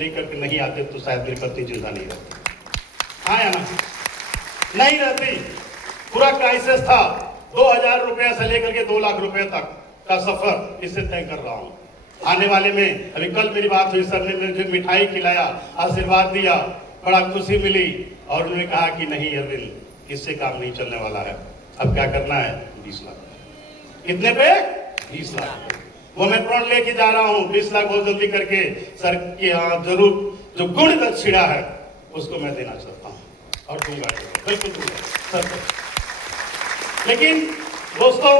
लेकर के नहीं आते तो शायद मेरी पत्नी जिंदा नहीं रहती। हाँ या ना? नहीं रहती। पूरा क्राइसिस था। 2000 रुपये से लेकर के 2 लाख रुपए तक का सफर इससे तय कर रहा हूँ। आने वाले में अभी कल मेरी बात हुई, सर ने मुझे मिठाई खिलाया, आशीर्वाद दिया, बड़ा खुशी मिली और उन्होंने कहा कि नहीं अरविंद, इससे काम नहीं चलने वाला है, अब क्या करना है? 20 लाख। कितने पे? 20 लाख। वो मैं प्रण लेके जा रहा हूँ, 20 लाख बहुत जल्दी करके सर के यहाँ जरूर जो गुण का छिड़ा है उसको मैं देना चाहता हूँ और दूंगा, बिल्कुल दूंगा सर। लेकिन दोस्तों,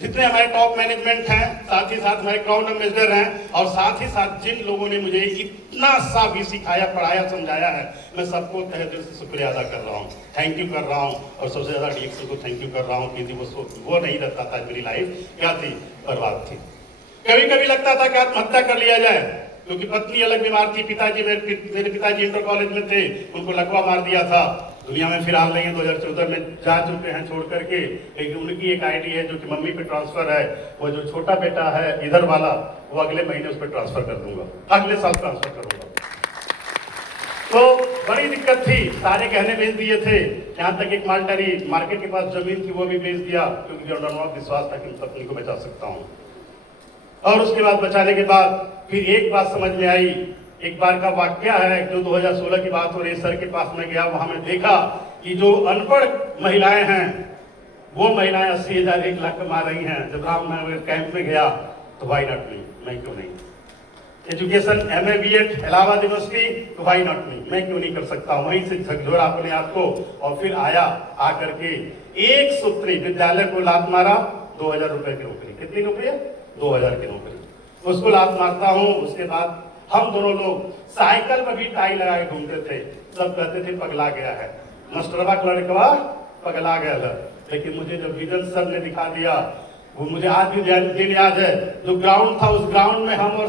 जितने हमारे टॉप मैनेजमेंट हैं, साथ ही साथ हमारे क्राउन एम्बेसडर हैं और साथ ही साथ जिन लोगों ने मुझे इतना सा भी सिखाया, पढ़ाया, समझाया है, मैं सबको तहे दिल से शुक्रिया अदा कर रहा हूँ, थैंक यू कर रहा हूँ। और सबसे ज्यादा डीएक्सन को थैंक यू कर रहा हूँ क्योंकि वो नहीं रहता था, मेरी लाइफ क्या थी? बर्बाद थी। कभी कभी लगता था कि आत्महत्या कर लिया जाए, क्योंकि पत्नी अलग बीमार थी, पिताजी मेरे पिताजी इंटर कॉलेज में थे, उनको लकवा मार दिया था। दुनिया में फिलहाल नहीं है, 2014 में जा चुके हैं छोड़ करके, लेकिन उनकी एक आईडी है जो कि मम्मी पे ट्रांसफर है। वो जो छोटा बेटा है इधर वाला, वो अगले महीने उस पर ट्रांसफर कर दूंगा, अगले साल ट्रांसफर करूंगा। तो बड़ी दिक्कत थी, सारे गहने बेच दिए थे, यहाँ तक एक माल्टारी मार्केट के पास जमीन थी वो भी बेच दिया, क्योंकि जो विश्वास था कि पत्नी को बचा सकता हूँ। और उसके बाद बचाने के बाद फिर एक बात समझ में आई। एक बार का वाक्य है जो 2016 की बात हो रही, सर के पास में गया, वहां में देखा कि जो अनपढ़ महिलाएं हैं वो महिलाएं 80,000 1 लाख कमा रही हैं। जब मैं कैंप में गया तो वाई नॉट मी, मैं क्यों नहीं? Education MA BEd Allahabad university, तो वाई नॉट मी, मैं क्यों नहीं कर सकता? वहीं से झकझोरा अपने आप को और फिर आया, आकर के एक सूत्री विद्यालय को लात मारा, 2000 रुपए की नौकरी। कितनी नौकरी है? 2000 की नौकरी। उसको लात मारता हूँ। उसके बाद हम दोनों लोग साइकिल पर भी टाई लगा के घूमते थे, सब कहते थे पगला गया है, मास्टरवा का लड़कवा पगला गया है। लेकिन मुझे जब विजन सर ने दिखा दिया, वो मुझे आज भी दिन याद है। जो ग्राउंड था, उस ग्राउंड में हम और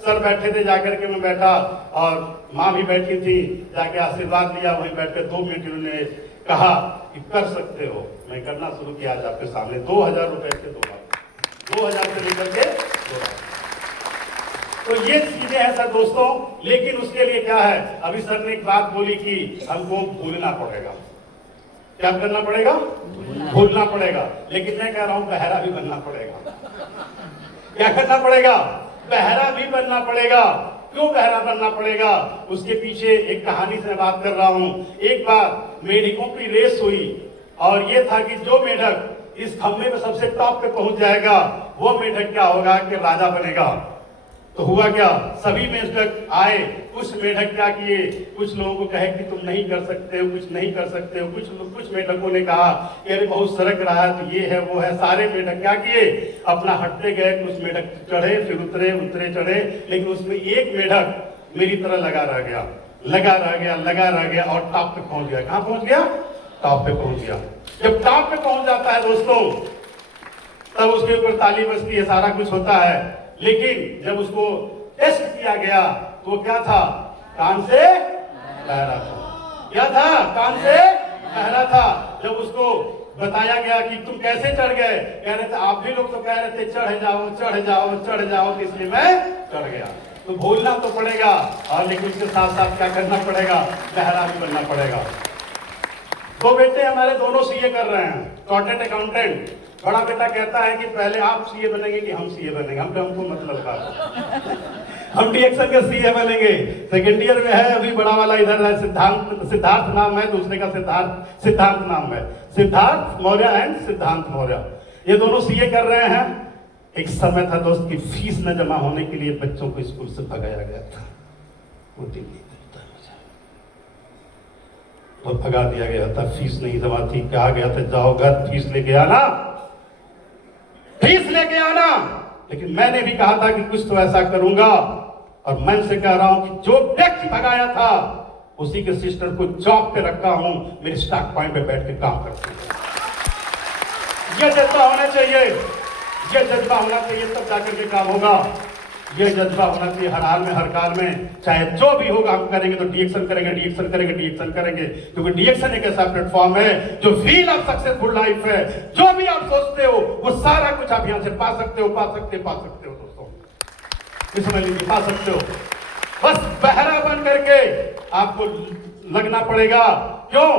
सर बैठे थे, जाकर के मैं बैठा और माँ भी बैठी थी, जाके आशीर्वाद लिया। वहीं बैठ कर 2 मिनट उन्होंने कहा कि कर सकते हो। मैं करना शुरू किया आज आपके सामने। 2000 रुपए से 2 लाख, 2000 से लेकर के 2 लाख। तो ये चीजें हैं सर दोस्तों। लेकिन उसके लिए क्या है, अभी सर ने एक बात बोली कि हमको भूलना पड़ेगा। क्या करना पड़ेगा? भूलना पड़ेगा। लेकिन मैं कह रहा हूं बहरा भी बनना पड़ेगा। क्या करना पड़ेगा? बहरा भी बनना पड़ेगा। क्यों बहरा बनना पड़ेगा? उसके पीछे एक कहानी से बात कर रहा हूं। एक बार मेढकों की रेस हुई और ये था कि जो मेढक इस खंभे में सबसे टॉप पे पहुंच जाएगा वो मेढक क्या होगा कि राजा बनेगा। तो हुआ क्या, सभी मेढक आए। कुछ मेढक क्या किए, कुछ लोगों को कहे कि तुम नहीं कर सकते हो, कुछ नहीं कर सकते हो। कुछ मेढकों ने कहा कि अरे बहुत सरक रहा है, तो ये है वो है। सारे मेढक क्या किए, अपना हटते गए। कुछ मेढक चढ़े, फिर उतरे, उतरे चढ़े, लेकिन उसमें एक मेढक मेरी तरह लगा रह गया, लगा रह गया और टॉप पे पहुंच गया। कहां पहुंच गया? टॉप पे पहुंच गया। जब टॉप पे पहुंच जाता है दोस्तों, तब उसके ऊपर ताली बजती है, सारा कुछ होता है। लेकिन जब उसको टेस्ट किया गया तो क्या था? कान से बहरा था। क्या था? कान से बहरा था। जब उसको बताया गया कि तुम कैसे चढ़ गए, कह रहे थे आप भी लोग तो कह रहे थे चढ़ जाओ चढ़ जाओ चढ़ जाओ, इसलिए मैं चढ़ गया। तो भूलना तो पड़ेगा और लेकिन उसके साथ साथ क्या करना पड़ेगा? बहरा भी बनना पड़ेगा। 2 बेटे हमारे दोनों सीए कर रहे हैं, चार्टर्ड अकाउंटेंट। बड़ा बेटा कहता है कि पहले आप सीए बनेंगे कि हम सीए बनेंगे। हमको मतलब का हम डीएक्सन के सीए बनेंगे। सेकेंड ईयर में है अभी, बड़ा वाला इधर है, सिद्धार्थ नाम है, दूसरे का सिद्धांत नाम है। सिद्धार्थ मौर्य एंड सिद्धांत मौर्य, ये दोनों सीए कर रहे हैं। एक समय था दोस्त की फीस न जमा होने के लिए बच्चों को स्कूल से भगाया गया था। वो दिन नहीं मिलता मुझे, तो भगा दिया गया था। फीस नहीं जमा थी, कहा गया था जाओ घर फीस लेके आना, फीस लेके आना। लेकिन मैंने भी कहा था कि कुछ तो ऐसा करूंगा, और मैं से कह रहा हूं कि जो व्यक्ति भगाया था उसी के सिस्टर को जॉब पे रखा हूं, मेरे स्टॉक पॉइंट पे बैठ के काम करते हैं। ये जज्बा होना चाहिए, ये जज्बा होना चाहिए, तब जाकर के काम होगा। ये जज्बा होना चाहिए हर हाल में, हर काल में, चाहे जो भी होगा हम करेंगे। तो डीएक्सन करेंगे, डीएक्सन करेंगे, डीएक्सन करेंगे, क्योंकि डीएक्सन एक ऐसा प्लेटफॉर्म है जो फील ऑफ सक्सेसफुल लाइफ है। जो भी आप सोचते हो वो सारा कुछ आप यहां से पा सकते हो, पा सकते हो दोस्तों, समझ लीजिए, पा सकते हो। बस आपको लगना पड़ेगा। क्यों?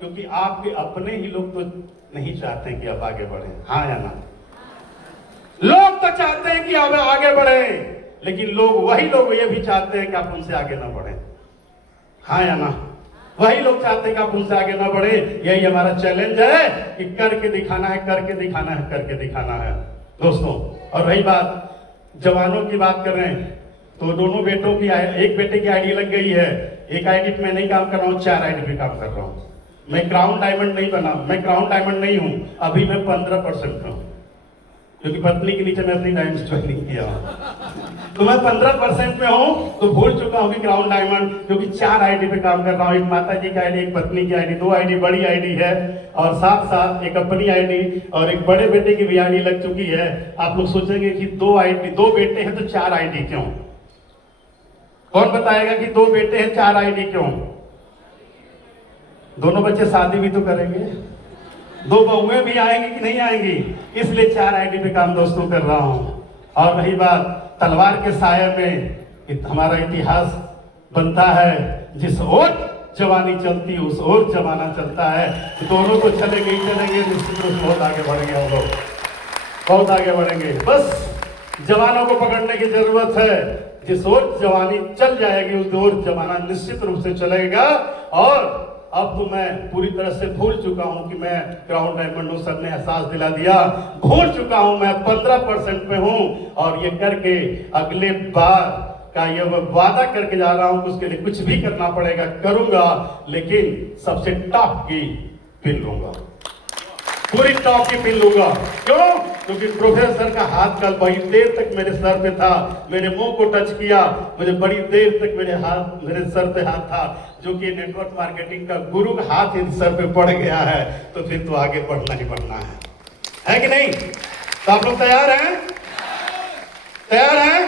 क्योंकि आपके अपने ही लोग तो नहीं चाहते कि आप आगे बढ़े। हाँ या ना? लोग तो चाहते हैं कि आप आगे बढ़े, लेकिन वही लोग ये भी चाहते हैं कि आप उनसे आगे ना बढ़े। हाँ या ना? वही लोग चाहते हैं कि आप उनसे आगे ना बढ़े। यही हमारा चैलेंज है कि करके दिखाना है, करके दिखाना है, करके दिखाना है दोस्तों। और रही बात जवानों की, बात कर रहे हैं तो दोनों बेटों की, एक बेटे की आईडी लग गई है, एक आईडी पे मैं नहीं काम कर रहा हूँ, 4 आईडी पे काम कर रहा हूँ। मैं क्राउन डायमंड नहीं बना, मैं क्राउन डायमंड नहीं हूँ, अभी मैं 15% हूँ, क्योंकि पत्नी के नीचे मैं अपनी डायमंड ज्वाइनिंग किया हूँ। तो मैं 15% में हूँ, तो भूल चुका हूँ कि क्राउन डायमंड, क्योंकि 4 आईडी पे काम कर रहा हूँ। एक माता जी की आईडी, एक पत्नी की आईडी, 2 आईडी बड़ी आईडी है, और साथ साथ एक अपनी आईडी और एक बड़े बेटे की भी आईडी लग चुकी है। आप लोग सोचेंगे कि 2 आईडी, 2 बेटे हैं तो 4 आईडी क्यों? कौन बताएगा कि 2 बेटे हैं 4 आईडी क्यों? दोनों बच्चे शादी भी तो करेंगे, 2 बहुएं भी आएंगी कि नहीं आएंगी, इसलिए 4 आईडी पे काम दोस्तों कर रहा हूं। और रही बात तलवार के साये में हमारा इतिहास बनता है, जिस ओर जवानी चलती उस ओर जमाना चलता है। दोनों तो चलेंगे ही चलेंगे, निश्चित रूप से बहुत आगे बढ़ेंगे हम लोग, बहुत आगे बढ़ेंगे। बस जवानों को पकड़ने की जरूरत है। जिस ओर जवानी चल जाएगी उस ओर जमाना निश्चित रूप से चलेगा। और अब तो मैं पूरी तरह से भूल चुका हूं कि मैं क्राउन डायमंड हूं, सर ने एहसास दिला दिया। भूल चुका हूं, मैं 15% पे हूं, और ये करके अगले बार का ये वादा करके जा रहा हूं कि उसके लिए कुछ भी करना पड़ेगा करूंगा, लेकिन सबसे टॉप की पिन लूंगा, पूरी टॉप की पिन लूंगा। क्यों? क्योंकि प्रोफेसर का हाथ कल बड़ी देर तक मेरे सर पे था, मेरे मुंह को टच किया, मुझे बड़ी देर तक मेरे सर पे हाथ था, जो कि नेटवर्क मार्केटिंग का गुरु का हाथ इन सर पे पड़ गया है, तो फिर तो आगे बढ़ना ही बढ़ना है कि नहीं? तो आप लोग तैयार हैं? तैयार हैं?